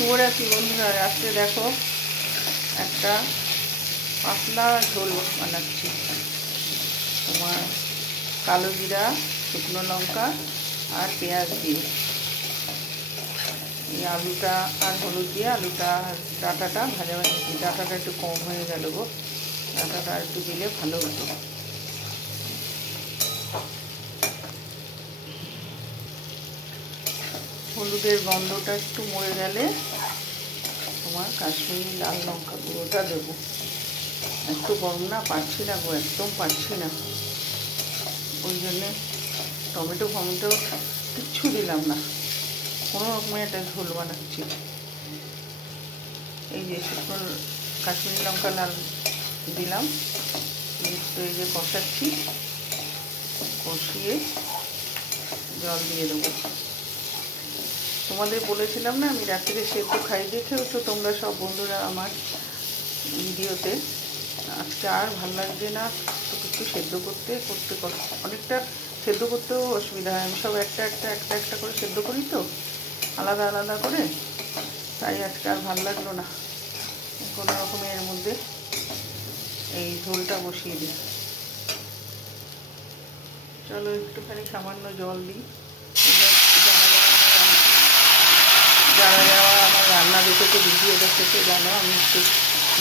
শুভরাত্রি বন্ধুরা। রাত্রে দেখো একটা পাতলা ঝোল বানাচ্ছি। তোমার কালো জিরা, শুকনো লঙ্কা আর পেঁয়াজ দিয়ে এই আলুটা আর হলুদ দিয়ে আলুটা ডাঁটাটা ভাজা ভাজা। ডাঁটাটা একটু কম হয়ে গেল গো, ডাঁটাটা একটু দিলে ভালো হতো। হলুদের গন্ধটা একটু মরে গেলে তোমার কাশ্মীরি লাল লঙ্কা গুঁড়োটা দেবো। একটু গরম না, পারছি না গো, একদম পারছি না। ওই জন্যে টমেটো কিচ্ছু দিলাম না, কোনো রকমের একটা ঝোল বানাচ্ছি। এই যে শুকনো কাশ্মীরি লঙ্কা লাল দিলাম, একটু এই যে কষাচ্ছি, কষিয়ে জল দিয়ে দেবো। তোমাদের বলেছিলাম না আমি রাত্রে সেদ্ধ খাই, দেখেওছো তোমরা সব বন্ধুরা আমার ভিডিওতে। আজকে আর ভালো লাগছে না তো কিছু সেদ্ধ করতে অনেকটা সেদ্ধ করতেও অসুবিধা হয়। আমি সব একটা করে সেদ্ধ করি তো, আলাদা আলাদা করে, তাই আজকে আর ভালো লাগলো না। কোনো রকমে এর মধ্যে এই ঝোলটা বসিয়ে দিই। চলো একটুখানি সামান্য জল দিই। যারা আমার রান্না দেখেছে, ভিডিও দেখেছে জানো আমি একটু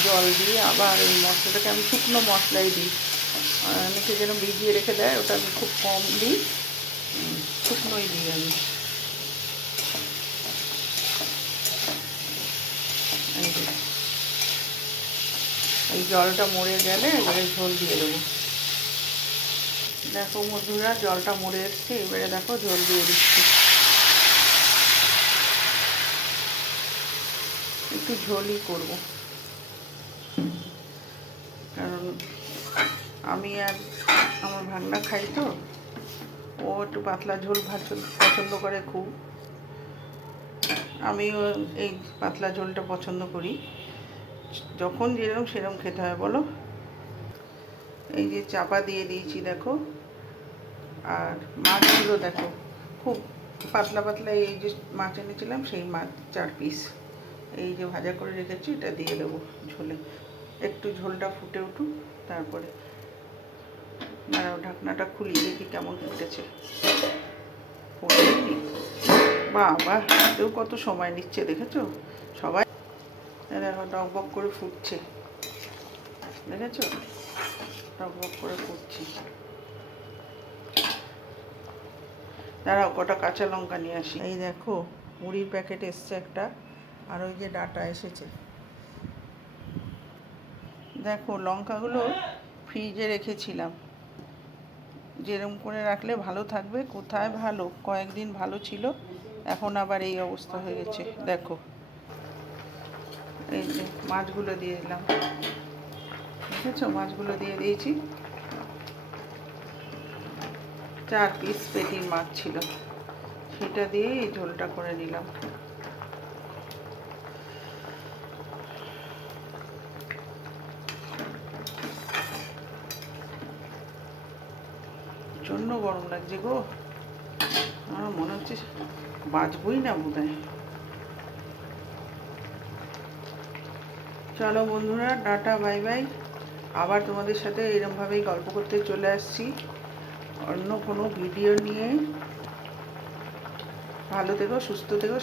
জল দিয়ে আবার এই মশলাটাকে আমি শুকনো মশলাই দিই। অনেকে যেন ভিজিয়ে রেখে দেয়, ওটা আমি খুব কম দিই, শুকনোই দিই আমি। এই জলটা মরে গেলে এবারে ঝোল দিয়ে দেবো। দেখো বন্ধুরা, জলটা মরে এসছে, এবারে দেখো ঝোল দিয়ে দিচ্ছি। একটু ঝোলই করব, কারণ আমি আর আমার ভাগনা খাই তো, ও একটু পাতলা ঝোল পছন্দ করে খুব। আমিও এই পাতলা ঝোলটা পছন্দ করি, যখন যেরকম সেরকম খেতে হয় বলো। এই যে চাপা দিয়ে দিয়েছি দেখো, আর মাছগুলো দেখো খুব পাতলা পাতলা, এই যে মাছ এনেছিলাম সেই মাছ 4 পিস এই যে ভাজা করে রেখেছি, এটা দিয়ে দেবো ঝোলে। একটু ঝোলটা ফুটে উঠুক, তারপরে ঢাকনাটা খুলি দেখি কেমন ফুটেছে। বাবা, কেউ কত সময় নিচ্ছে দেখেছো সবাই। দেখো টকবক করে ফুটছে, দেখেছো টকবক করে ফুটছে। দাঁড়াও কটা কাঁচা লঙ্কা নিয়ে আসি। এই দেখো মুড়ির প্যাকেট এসছে একটা, আর ওই যে ডাটা এসেছে। দেখো লঙ্কাগুলো ফ্রিজে রেখেছিলাম, যেরকম করে রাখলে ভালো থাকবে। কোথায় ভালো, কয়েকদিন ভালো ছিল, এখন আবার এই অবস্থা হয়ে গেছে। দেখো এই যে মাছগুলো দিয়ে দিলাম, দেখেছো মাছগুলো দিয়ে দিয়েছি। 4 পিস পেটির মাছ ছিল, সেটা দিয়ে এই ঝোলটা করে নিলাম। প্রচণ্ড গরম লাগছে গো, আমার মনে হচ্ছে বাঁচবই না বোধহয়। চলো বন্ধুরা, টাটা বাই বাই। আবার তোমাদের সাথে এরকমভাবেই গল্প করতে চলে আসছি অন্য কোনো ভিডিও নিয়ে। ভালো থেকো, সুস্থ থেকো।